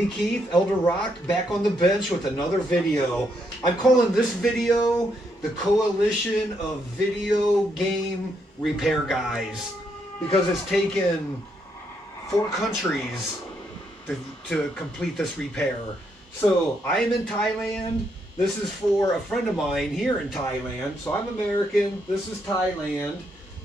Hey Keith, Elder Rock, back on the bench with another video. I'm calling this video the Coalition of Video Game Repair Guys because it's taken 4 countries to complete this repair. So I am in Thailand. This is for a friend of mine here in Thailand. So I'm American, this is Thailand.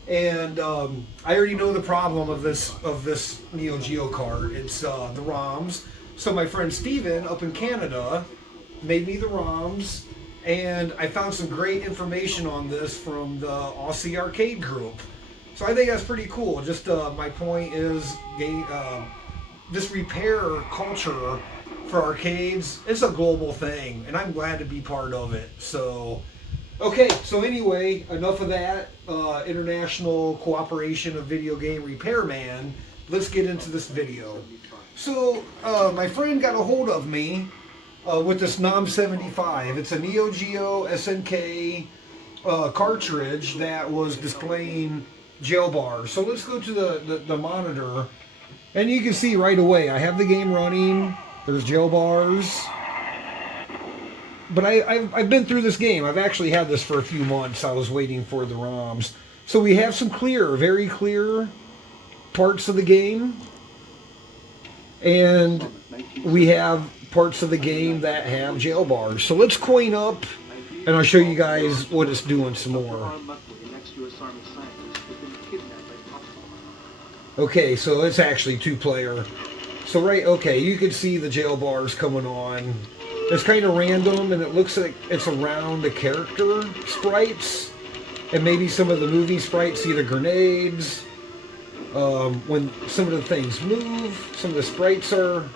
And I already know the problem of this Neo Geo card. It's the ROMs. So my friend Steven up in Canada made me the ROMs, and I found some great information on this from the Aussie Arcade group. So I think that's pretty cool. Just my point is, this repair culture for arcades, it's a global thing, and I'm glad to be part of it. So, okay, so anyway, enough of that. International cooperation of video game repairman. Let's get into this video. So, my friend got a hold of me with this Nam 75. It's a Neo Geo SNK cartridge that was displaying jail bars. So let's go to the monitor, and you can see right away I have the game running. There's jail bars. But I've been through this game. I've actually had this for a few months. I was waiting for the ROMs. So we have some clear, very clear parts of the game. And we have parts of the game that have jail bars. So let's coin up, and I'll show you guys what it's doing some more. Okay, so it's actually 2-player. So okay, you can see the jail bars coming on. It's kind of random, and it looks like it's around the character sprites, and maybe some of the movie sprites, see the grenades. When some of the things move, some of the sprites are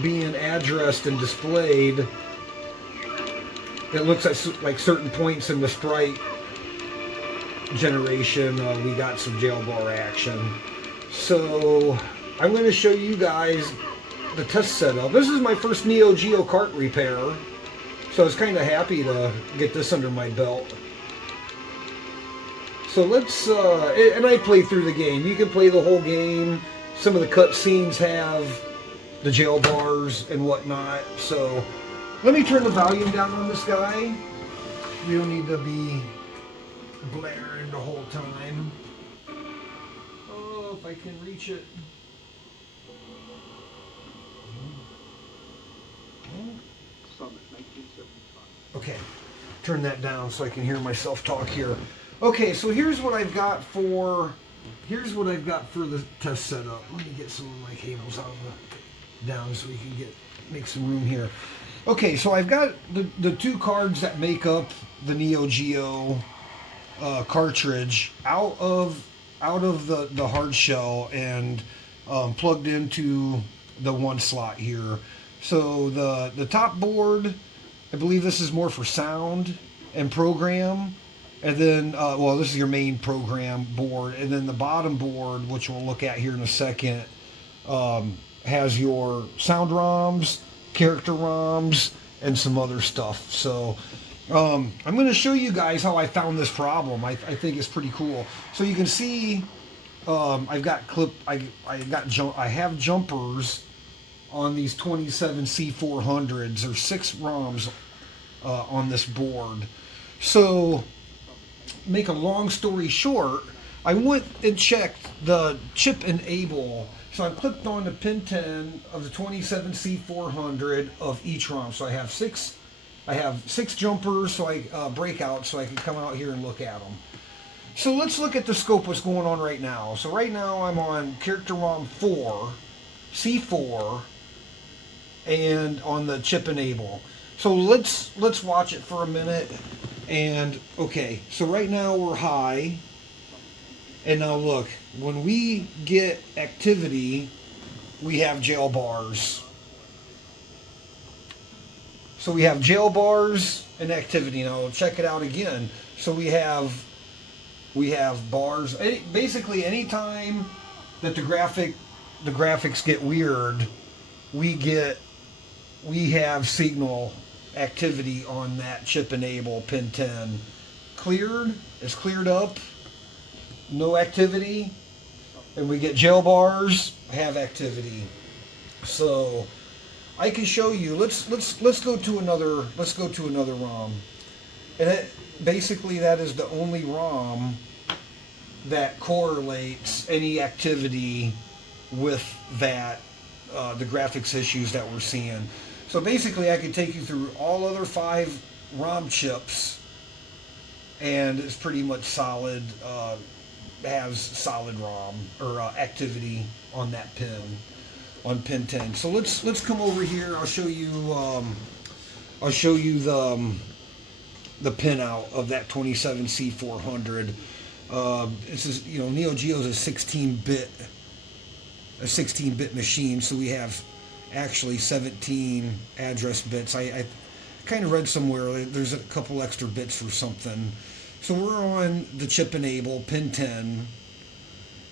being addressed and displayed. It looks like certain points in the sprite generation, we got some jail bar action. So I'm going to show you guys the test setup. This is my first Neo Geo cart repair, so I was kind of happy to get this under my belt. So let's, and I play through the game. You can play the whole game. Some of the cutscenes have the jail bars and whatnot. So let me turn the volume down on this guy. You don't need to be blaring the whole time. Oh, if I can reach it. Okay, turn that down so I can hear myself talk here. Okay, so here's what I've got for the test setup. Let me get some of my cables out of down so we can make some room here. Okay, so I've got the 2 cards that make up the Neo Geo cartridge out of the hard shell and plugged into the 1 slot here. So the top board, I believe this is more for sound and program. And then, well, this is your main program board. And then the bottom board, which we'll look at here in a second, has your sound ROMs, character ROMs, and some other stuff. So I'm going to show you guys how I found this problem. I think it's pretty cool. So you can see I have jumpers on these 27 C400s. There's 6 ROMs on this board. So make a long story short, I went and checked the chip enable. So I clicked on the pin 10 of the 27C400 of each ROM. So I have 6 jumpers, so I break out, so I can come out here and look at them. So let's look at the scope, what's going on right now. So right now I'm on character ROM 4, C4, and on the chip enable. So let's watch it for a minute. And okay, so right now we're high, and now look, when we get activity, we have jail bars. So we have jail bars and activity. Now check it out again. So we have bars. Basically, anytime that the graphics get weird, we have signal activity on that chip enable pin 10. Cleared, it's cleared up, no activity, and we get jail bars, have activity. So I can show you. Let's go to another ROM, and basically that is the only ROM that correlates any activity with that the graphics issues that we're seeing. So basically, I could take you through all other 5 ROM chips, and it's pretty much solid. Has solid ROM or activity on that pin, on pin 10. So let's come over here. I'll show you the pin out of that 27C400. This is, Neo Geo's a 16-bit machine, so we have actually 17 address bits. I kind of read somewhere there's a couple extra bits for something. So we're on the chip enable pin 10,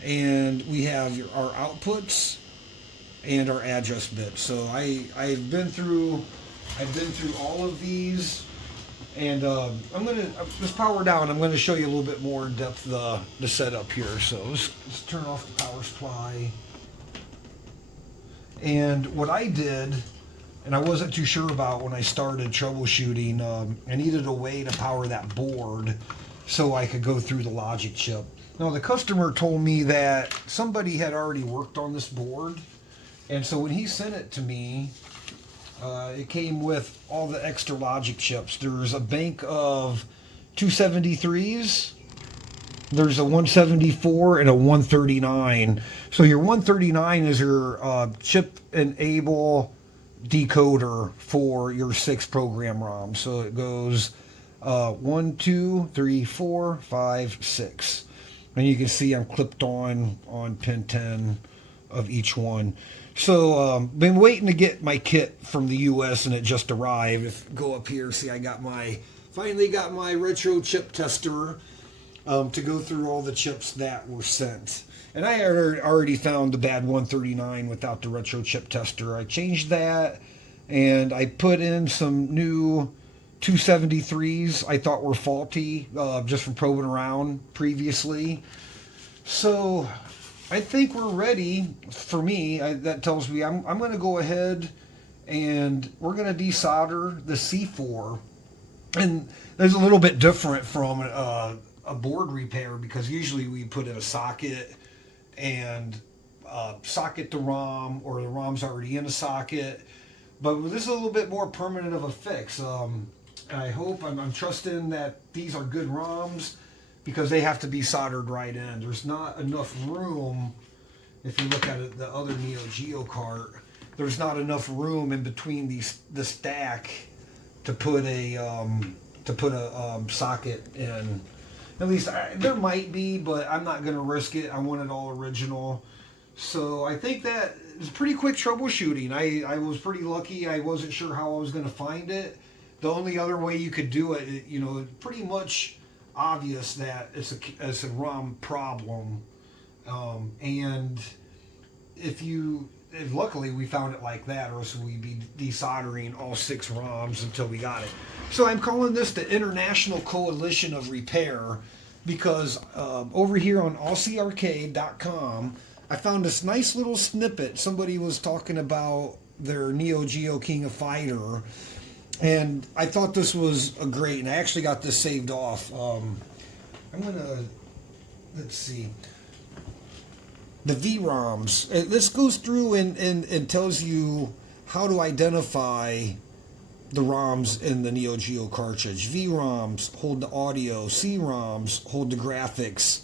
and we have our outputs and our address bits. So I've been through all of these, and I'm gonna let's power down. I'm gonna show you a little bit more in depth the setup here. So let's turn off the power supply. And what I did, and I wasn't too sure about when I started troubleshooting, I needed a way to power that board so I could go through the logic chip. Now the customer told me that somebody had already worked on this board, and so when he sent it to me, it came with all the extra logic chips. There's a bank of 273s, there's a 174 and a 139. So your 139 is your chip enable decoder for your 6 program ROM. So it goes 1, 2, 3, 4, 5, 6. And you can see I'm clipped on pin 10 of each one. So been waiting to get my kit from the US, and it just arrived. If go up here, see I finally got my retro chip tester to go through all the chips that were sent. And I already found the bad 139 without the retro chip tester. I changed that, and I put in some new 273s I thought were faulty just from probing around previously. So I think we're ready. For me, that tells me I'm going to go ahead and we're going to desolder the C4. And there's a little bit different from a board repair, because usually we put in a socket and socket the ROM, or the ROM's already in a socket. But this is a little bit more permanent of a fix. I hope, I'm trusting that these are good ROMs, because they have to be soldered right in. There's not enough room. If you look at it, the other Neo Geo cart, there's not enough room in between the stack to put a socket in. At least there might be, but I'm not going to risk it. I want it all original. So I think that is pretty quick troubleshooting. I was pretty lucky. I wasn't sure how I was going to find it. The only other way you could do it, it's pretty much obvious that it's a ROM problem. And if luckily we found it like that, or else we'd be desoldering all 6 ROMs until we got it. So I'm calling this the International Coalition of Repair, because over here on AussieArcade.com, I found this nice little snippet. Somebody was talking about their Neo Geo King of Fighter, and I thought this was great, and I actually got this saved off. Let's see. The VROMs. This goes through and tells you how to identify the ROMs in the Neo Geo cartridge. VROMs hold the audio, CROMs hold the graphics,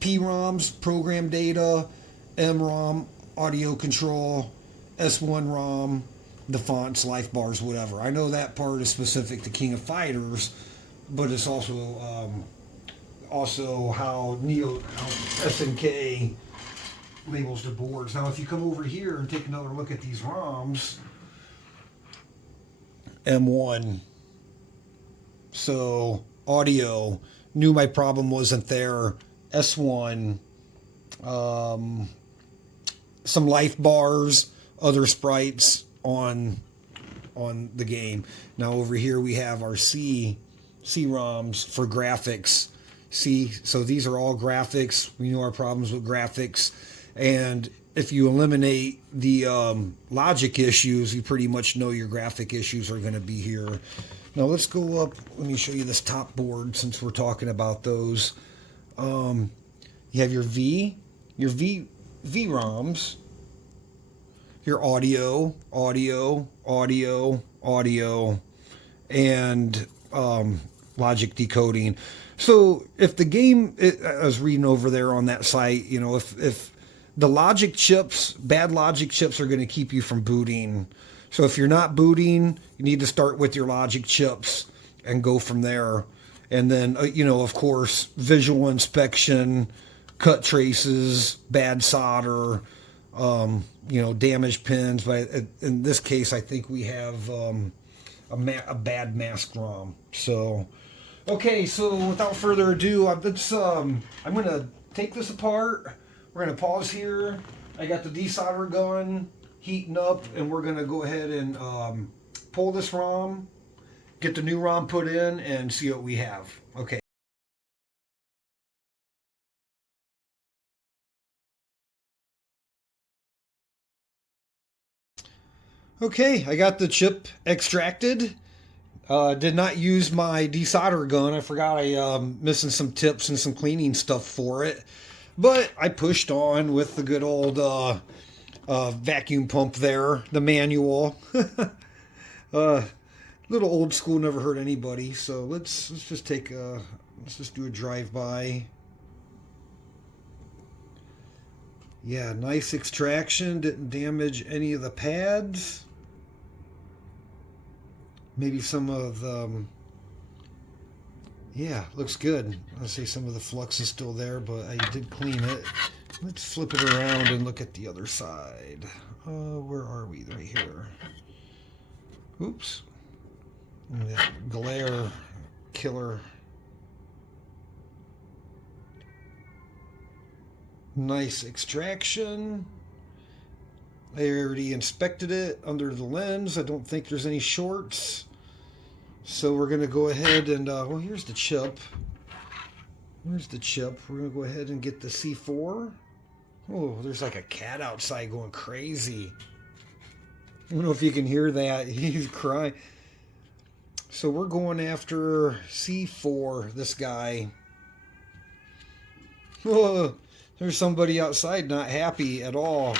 PROMs program data, MROM audio control, S1 ROM the fonts, life bars, whatever. I know that part is specific to King of Fighters, but it's also how SNK labels the boards. Now, if you come over here and take another look at these ROMs, M1. So audio, knew my problem wasn't there. S1, some life bars, other sprites on the game. Now over here we have our C-ROMs for graphics. So these are all graphics. We know our problems with graphics. And if you eliminate the logic issues, you pretty much know your graphic issues are going to be here. Now let's go up. Let me show you this top board since we're talking about those. You have your VROMs, your audio, and logic decoding. So if the game, I was reading over there on that site, you know, if the logic chips, bad logic chips are going to keep you from booting. So if you're not booting, you need to start with your logic chips and go from there. And then, you know, of course, visual inspection, cut traces, bad solder, you know, damaged pins. But in this case, I think we have a bad masked ROM. So, okay, so without further ado, I'm going to take this apart. We're going to pause here. I got the desolder gun heating up, and we're going to go ahead and pull this ROM, get the new ROM put in, and see what we have. Okay. Okay, I got the chip extracted. Did not use my desolder gun. I forgot I missing some tips and some cleaning stuff for it. But I pushed on with the good old vacuum pump there, the manual. Little old school, never hurt anybody. So let's just take let's just do a drive-by. Yeah, nice extraction. Didn't damage any of the pads. Maybe some of the... Yeah, looks good. I'll say some of the flux is still there, but I did clean it. Let's flip it around and look at the other side. Where are we? Right here. Oops. That glare killer. Nice extraction. I already inspected it under the lens. I don't think there's any shorts. So we're going to go ahead and, well, here's the chip. Where's the chip? We're going to go ahead and get the C4. Oh, there's like a cat outside going crazy. I don't know if you can hear that. He's crying. So we're going after C4, this guy. Oh, there's somebody outside not happy at all.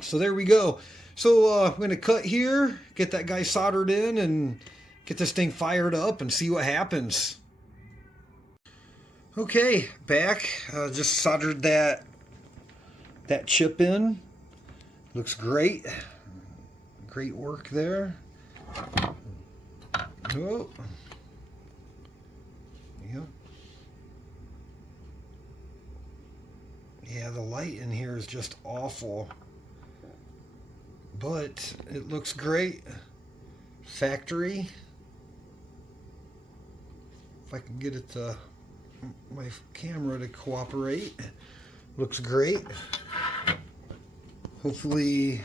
So there we go. So I'm going to cut here, get that guy soldered in, and get this thing fired up and see what happens. Okay, back. Just soldered that chip in. Looks great. Great work there. Oh. Yep. Yeah, the light in here is just awful. But it looks great. Factory. If I can get it to my camera to cooperate. Looks great. Hopefully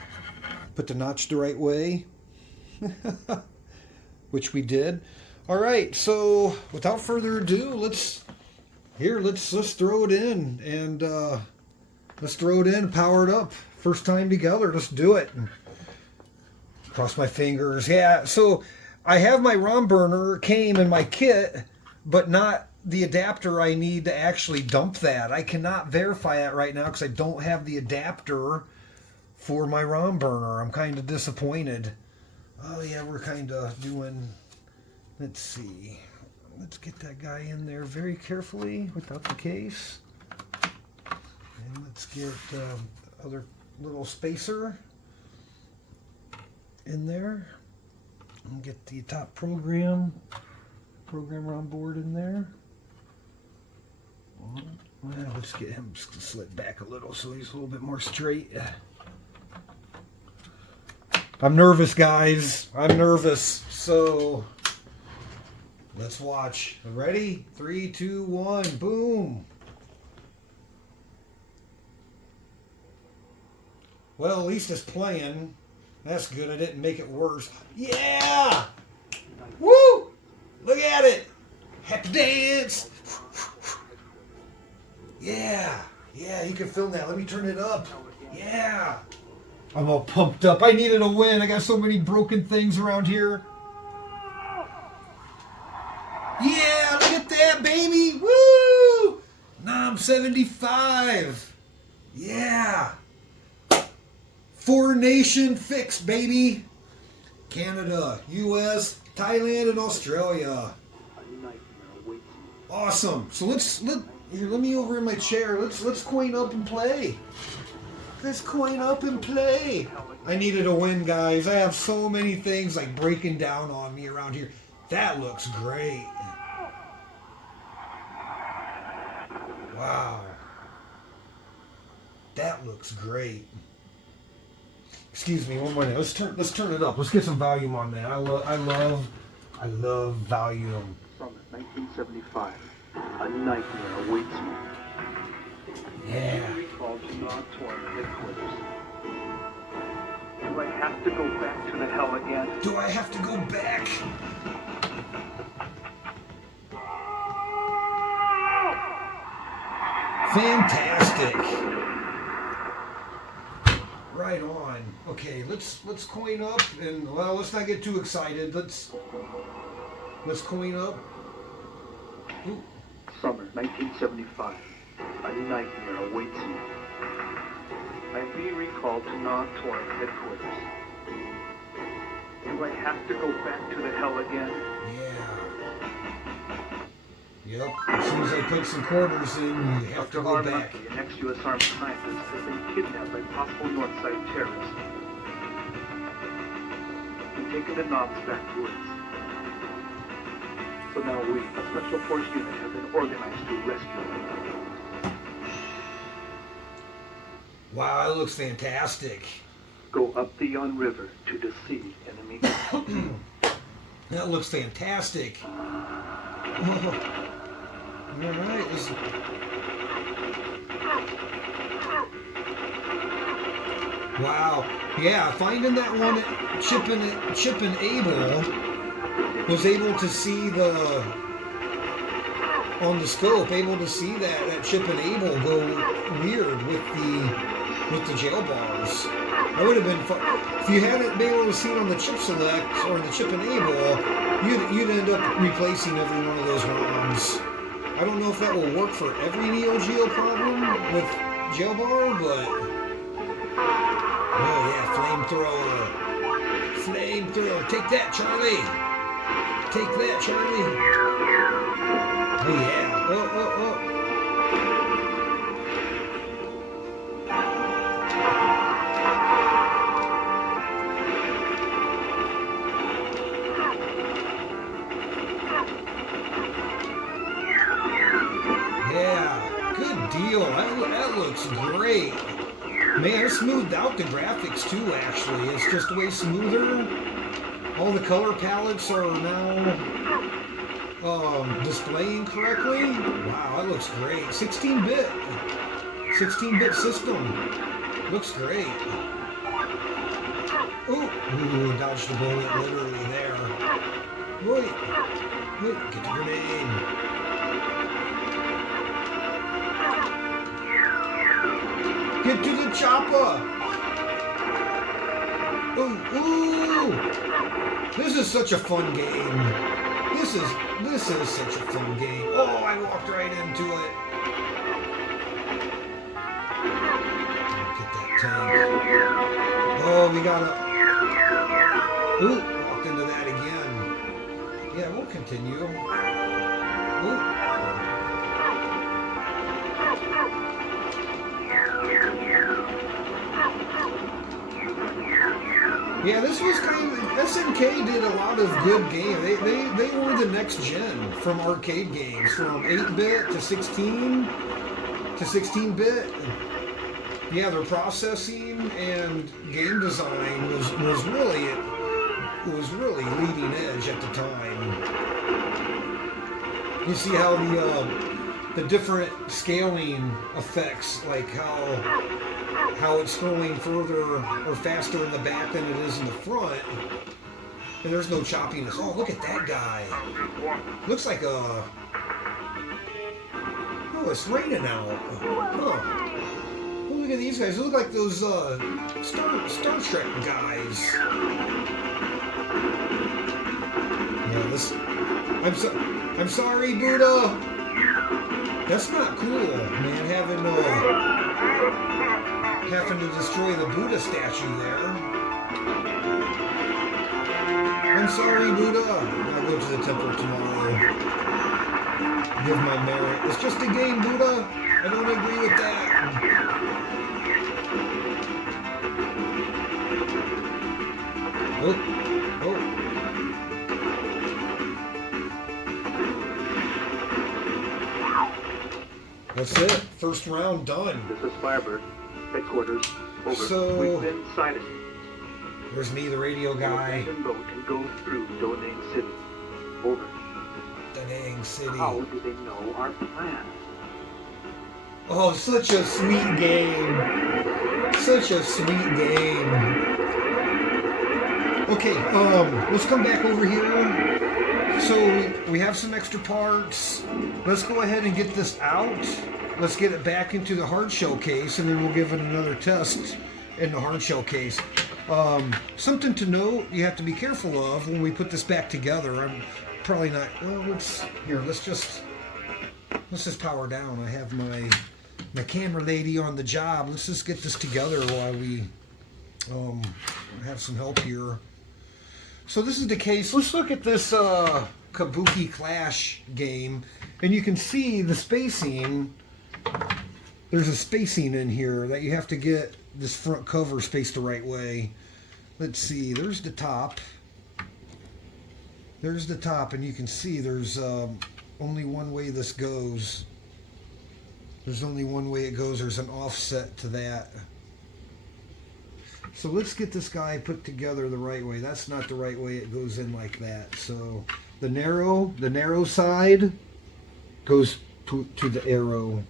put the notch the right way. Which we did. All right, so without further ado, let's throw it in and let's throw it in, power it up. First time together, let's do it. Cross my fingers. Yeah, so I have my ROM burner, came in my kit, but not the adapter I need to actually dump that. I cannot verify that right now because I don't have the adapter for my ROM burner. I'm kind of disappointed. Oh yeah, we're kind of doing, let's see. Let's get that guy in there very carefully without the case. And let's get other little spacer in there. And get the top programmer on board in there. Well, let's get him slid back a little so he's a little bit more straight. I'm nervous, guys. I'm nervous. So let's watch. Ready? 3, 2, 1. Boom. Well, at least it's playing. That's good. I didn't make it worse. Yeah! Woo! Look at it. Happy dance. Yeah. Yeah, you can film that. Let me turn it up. Yeah. I'm all pumped up. I needed a win. I got so many broken things around here. Yeah, look at that, baby. Woo! Nam 75. Yeah. 4-nation fix, baby. Canada, US, Thailand, and Australia. Awesome. So here, let me over in my chair. Let's coin up and play. Let's coin up and play. I needed a win, guys. I have so many things like breaking down on me around here. That looks great. Wow. That looks great. Excuse me, one more minute. Let's turn it up. Let's get some volume on that. I love volume. Summer 1975. A nightmare awaits me. Yeah. Recall to non-torn headquarters. Do I have to go back to the hell again? Do I have to go back? Fantastic. Right on. Okay, let's coin up and well, let's not get too excited. Let's coin up. Ooh. Summer 1975. A nightmare awaits me. I'm being recalled to non-torn headquarters. Do I have to go back to the hell again? Yeah. Yep. As soon as I put some quarters in, you have to go back. Dr. an ex-U.S. Army scientist, has been kidnapped by possible Northside terrorists. We've taken the knobs back woods. So now we, a special force unit, have been organized to rescue them. Wow, that looks fantastic. Go up the Yon River to deceive enemy. That looks fantastic. Oh. All right. Wow. Yeah, finding that one at Chip and Able was able to see on the scope, able to see that Chip and Able go weird with the jail bars. That would have been fun. If you hadn't been able to see it on the chip select or the Chip and Able, you'd end up replacing every one of those ROMs. I don't know if that will work for every Neo Geo problem with jail bar, but oh yeah, flamethrower, take that, Charlie. Take that, Charlie. Oh yeah. Oh. That looks great. Man, it smoothed out the graphics too, actually. It's just way smoother. All the color palettes are now displaying correctly. Wow, that looks great. 16-bit system. Looks great. Ooh, dodged the bullet literally there. Wait, get the grenade. Get to the chopper! Ooh! This is such a fun game. This is such a fun game. Oh, I walked right into it. Get that tank. Oh, we gotta. Ooh, walked into that again. Yeah, we'll continue. Ooh. Yeah, this was kind of SNK did a lot of good games. They were the next gen from arcade games, from 8-bit to 16-bit. Yeah, their processing and game design was really leading edge at the time. You see how the different scaling effects, like how it's scrolling further or faster in the back than it is in the front, and there's no choppiness. Oh, look at that guy. Looks like a Oh, it's raining out. Huh. Oh, look at these guys. They look like those Star Trek guys. Yeah, this. I'm sorry, Buddha. That's not cool, man. Having to destroy the Buddha statue there. I'm sorry, Buddha. I'll go to the temple tomorrow. Give my merit. It's just a game, Buddha. I don't agree with that. Oh. That's it. First round done. This is Firebird. Headquarters. Over. So, we've been sighted. There's me, the radio guy. The boat can go through Da Nang City. Over. Da Nang City. How do they know our plan? Oh, such a sweet game. Such a sweet game. Okay, let's come back over here. So we have some extra parts. Let's go ahead and get this out. Let's get it back into the hard shell case, and then we'll give it another test in the hard shell case. Something to note, you have to be careful of when we put this back together. I'm probably not, well, let's just power down. I have my camera lady on the job. Let's just get this together while we have some help here. So this is the case. Let's look at this Kabuki Clash game, and you can see the spacing. There's a spacing in here that you have to get this front cover spaced the right way. Let's see, there's the top. There's the top, and you can see there's only one way this goes. There's only one way it goes. There's an offset to that. So let's get this guy put together the right way. That's not the right way. It goes in like that. So the narrow side goes to the arrow.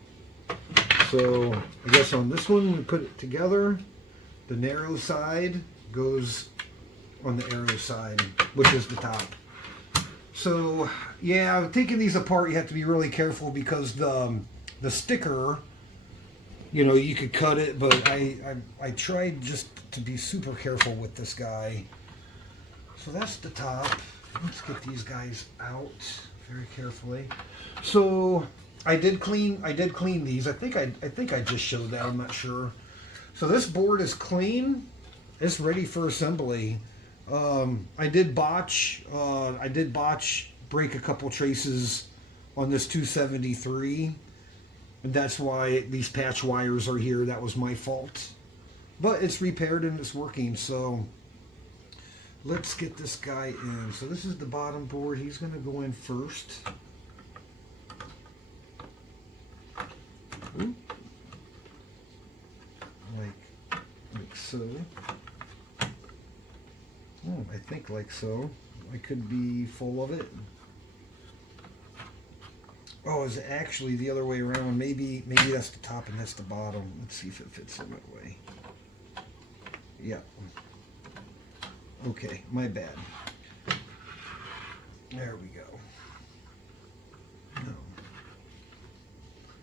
So I guess on this one we put it together. The narrow side goes on the arrow side, which is the top. So yeah, taking these apart, you have to be really careful because the sticker, you know, you could cut it, but I tried just to be super careful with this guy. So that's the top. Let's get these guys out very carefully. So I did clean these. I think I just showed that. I'm not sure. So this board is clean. It's ready for assembly. I did botch. Break a couple traces on this 273, and that's why these patch wires are here. That was my fault, but it's repaired and it's working. So let's get this guy in. So this is the bottom board. He's going to go in first. Ooh. Like so. Oh, I think like so. I could be full of it. Oh, is it actually the other way around? Maybe that's the top and that's the bottom. Let's see if it fits in that way. Yeah. Okay, my bad. There we go.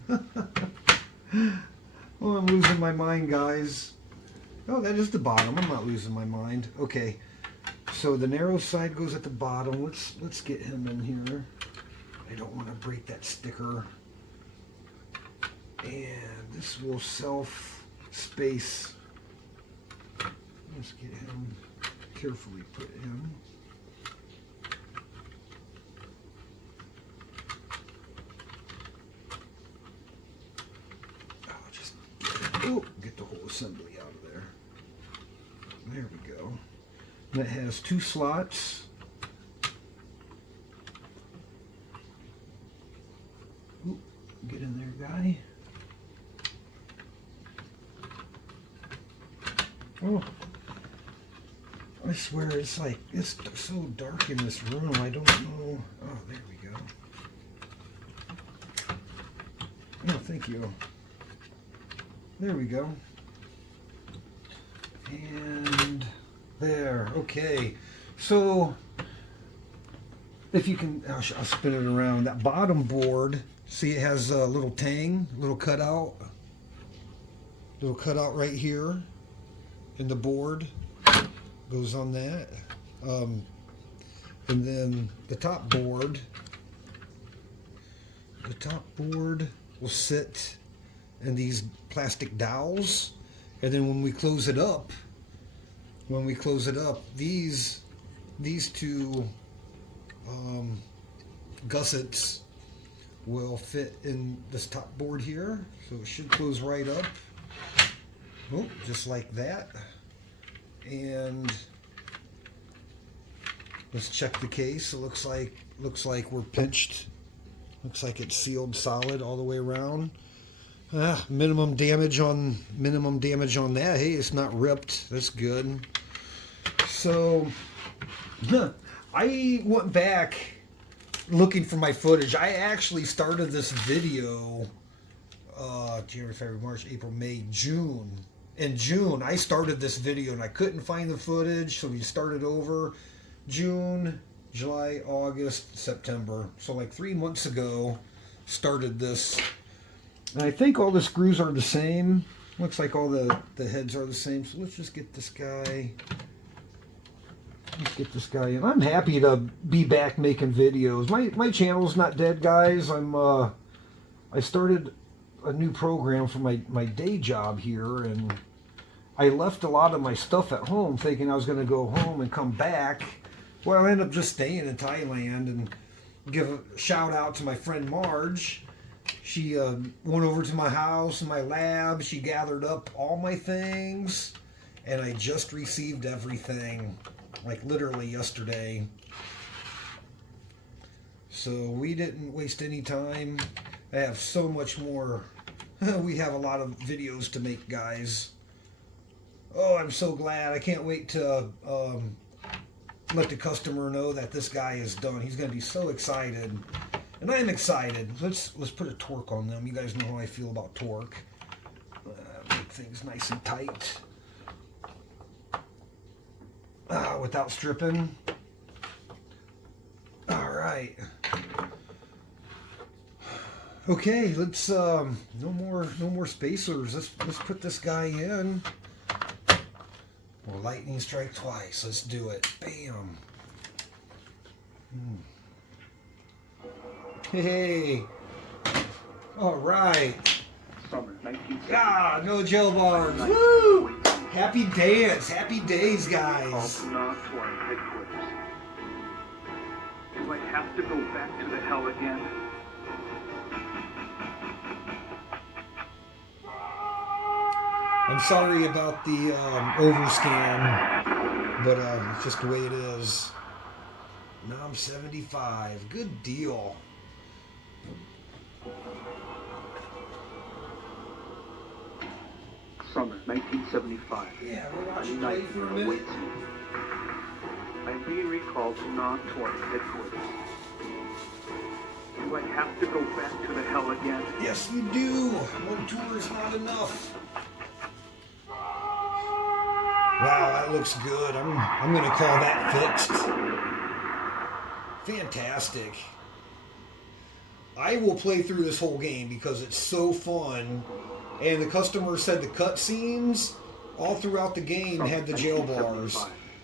No. Oh, I'm losing my mind, guys. Oh, that is the bottom. I'm not losing my mind. Okay. So the narrow side goes at the bottom. Let's get him in here. I don't want to break that sticker. And this will self-space. Let's get him carefully put in. I'll just get the whole assembly out of there. There we go. That has 2 slots. Ooh, get in there, guy. Oh, I swear it's so dark in this room. I don't know. Oh, there we go. Oh, thank you. There we go. And there. Okay. So if you can, I'll spin it around. That bottom board See, it has a little tang, little cutout right here in the board. Goes on that. And then the top board will sit in these plastic dowels. And then when we close it up, these two gussets will fit in this top board here, so it should close right up. Oh, just like that. And let's check the case. It looks like we're pinched. Looks like it's sealed solid all the way around. Minimum damage on that. Hey, it's not ripped. That's good. So I went back looking for my footage. I actually started this video January, February, March, April, May, June. In June, I started this video and I couldn't find the footage, so we started over. June, July, August, September. So like 3 months ago, started this. And I think all the screws are the same. Looks like all the heads are the same. So let's just get this guy. Let's get this guy in. I'm happy to be back making videos. My channel's not dead, guys. I started a new program for my day job here, and I left a lot of my stuff at home thinking I was going to go home and come back. Well, I ended up just staying in Thailand, and give a shout out to my friend Marge. She went over to my house and my lab. She gathered up all my things, and I just received everything, like literally yesterday. So we didn't waste any time. I have so much more. We have a lot of videos to make, guys. Oh, I'm so glad. I can't wait to let the customer know that this guy is done. He's going to be so excited. And I'm excited. Let's put a torque on them. You guys know how I feel about torque. Make things nice and tight. Without stripping. All right. Okay, let's no more spacers. Let's put this guy in. Well, lightning strike twice. Let's do it. Bam. Hey. All right. Summer 1970. No gel bars. Woo! Happy dance. Happy days, guys. To our headquarters. Do I have to go back to the hell again? I'm sorry about the overscan, but it's just the way it is. Nam 75. Good deal. Summer 1975. Yeah, we're watching night play for a in minute. wait room. I'm being recalled to non-tour headquarters. Do I have to go back to the hell again? Yes, you do. One tour is not enough. Wow, that looks good. I'm gonna call that fixed. Fantastic. I will play through this whole game because it's so fun. And the customer said the cutscenes all throughout the game had the jail bars.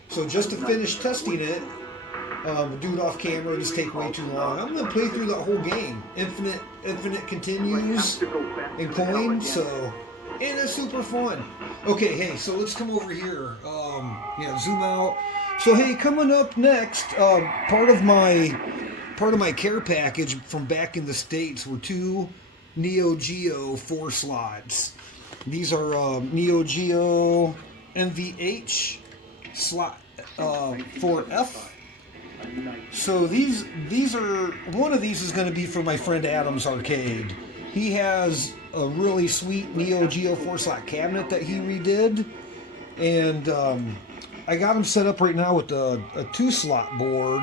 So just to finish testing it, do it off camera, just take way too long. I'm gonna play through the whole game. Infinite continues and coin. So. And it's super fun. Okay, hey, so let's come over here. Zoom out. So hey, coming up next, part of my care package from back in the States were two Neo Geo 4 slots. These are Neo Geo MVH slot 4F. So these are, one of these is going to be for my friend Adam's Arcade. He has a really sweet Neo Geo 4 slot cabinet that he redid, and I got him set up right now with a 2 slot board,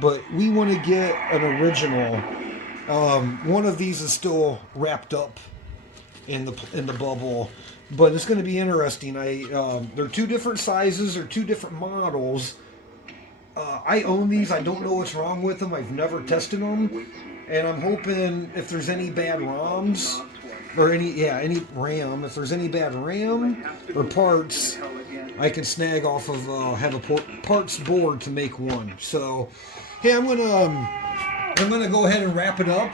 but we want to get an original. One of these is still wrapped up in the bubble, but it's going to be interesting. They're two different sizes or two different models. I own these. I don't know what's wrong with them. I've never tested them. And I'm hoping if there's any bad ROMs, or any RAM, if there's any bad RAM or parts, I can snag off of, have a parts board to make one. So, hey, I'm gonna go ahead and wrap it up.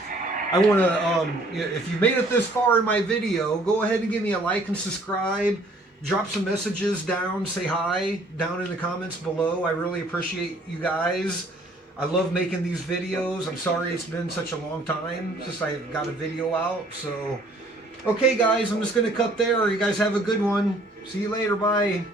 I wanna, if you made it this far in my video, go ahead and give me a like and subscribe. Drop some messages down, say hi down in the comments below. I really appreciate you guys. I love making these videos. I'm sorry it's been such a long time since I got a video out. So, okay guys, I'm just gonna cut there. You guys have a good one. See you later. Bye.